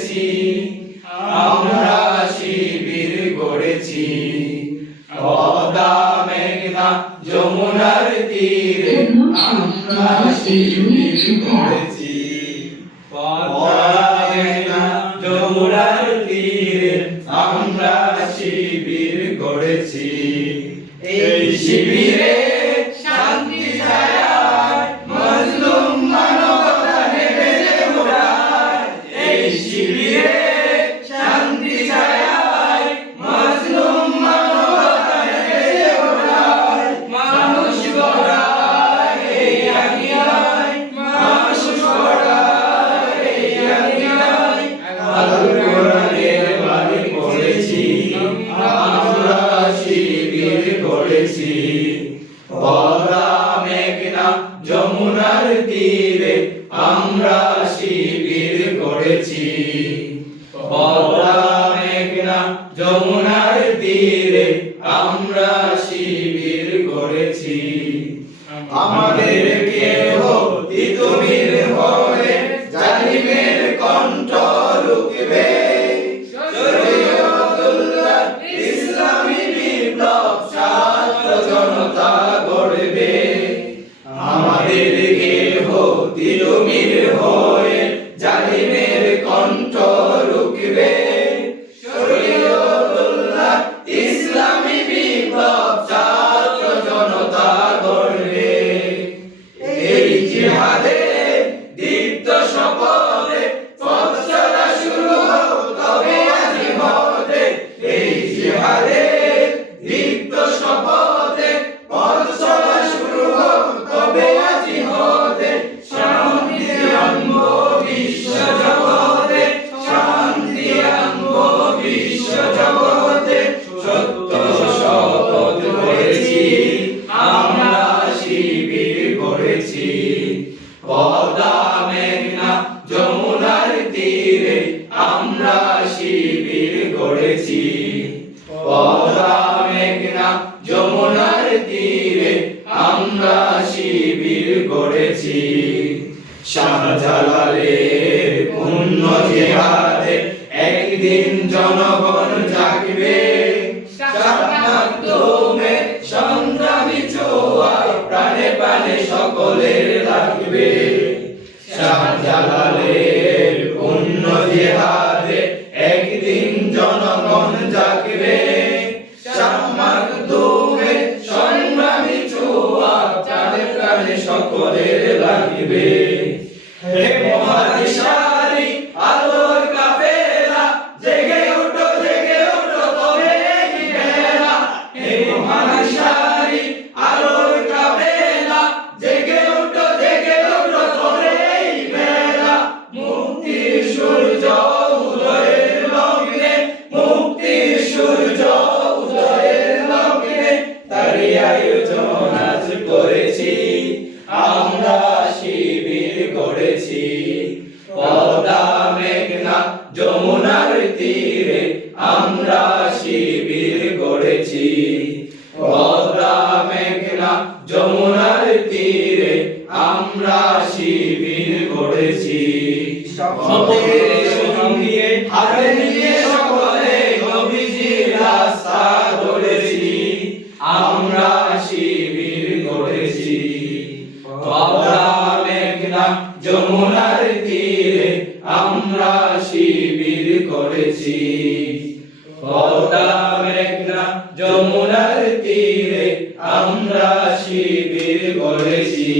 গড়েছি, আমরা শিবির গড়েছি। পদ্মা মেঘনা যমুনার তীরে আমরা শিবির গড়েছি। পদ্মা মেঘনা যমুনার তীরে আমরা শিবির গড়েছি। এই শিবিরে শান্তি ছায়ায় মজলুম মানবতা নেভে উড়ায়। এই শিবিরে শান্তি ছায়ায় মজলুম মানবতা নেভে উড়ায়। মানুষ গড়ায় এই আঙিনায়, মানুষ গড়ায় এই আঙিনায়। আলোর কোরআনের বাণী পড়েছি, আমরা শিবির গড়েছি। পদ্মা মেঘনা যমুনার তীরে আমরা শিবির গড়েছি। পদ্মা মেঘনা যমুনার তীরে আমরা শিবির গড়েছি। আমাদের কেহ তিতুমির হয়ে জালিমের কণ্ঠ রুখবে। শরীয়তুল্লাহ ইসলামী বিপ্লব ছাত্র জনতা গড়বে। আমাদের কেহ তিতুমির হয়ে জালিমের কণ্ঠ রুখবে। শরীয়তুল্লাহ ইসলামী বিপ্লব ছাত্র জনতা গড়বে। এই জিহাদে দীপ্ত শপথে পথ চলা শুরু হোক তবে আজি হতে। এই জিহাদে দীপ্ত শপথে পথ চলা শুরু হোক তবে আজি হতে। শান্তি আনবো বিশ্ব জগতে, শান্তি আনবো বিশ্ব জগতে। সত্য শপথ করেছি, আমরা শিবির গড়েছি। পদ্মা মেঘনা যমুনার তীরে আমরা শিবির গড়েছি। পদ্মা মেঘনা যমুনার তীরে আমরা শিবির গড়েছি। শাহজালালের পুণ্য জিহাদে একদিন জনগণ জাগবে। শাহমাখদুমে সংগ্রামী ছোঁয়া প্রাণে প্রাণে সকলের লাগবে। শাহজালালের পুণ্য জিহাদে একদিন জনগণ জাগবে। শাহমাখদুমে সংগ্রামী ছোঁয়া প্রাণে প্রাণে সকলের লাগবে। হে মহাদিশারি আলোর কাফেলা, জেগে উঠো তবে এই বেলা। হে মহাদিশারি আলোর কাফেলা, জেগে উঠো তবে এই বেলা। মুক্তির সূর্য উদয়ের লগ্নে, মুক্তির সূর্য উদয়ের লগ্নে। তারই আয়োজন আজ করেছি, আমরা শিবির গড়েছি। পদ্মা মেঘনা যমুনার তীরে আমরা শিবির গড়েছি। পদ্মা মেঘনা যমুনার তীরে আমরা শিবির গড়েছি। সকলের সঙ্গে হাতে নিয়ে সকলে নবীজির রাস্তা ধরেছি, আমরা শিবির গড়েছি। পদ্মা মেঘনা যমুনার তীরে আমরা শিবির গড়েছি। পদ্মা মেঘনা যমুনার তীরে আমরা শিবির গড়েছি।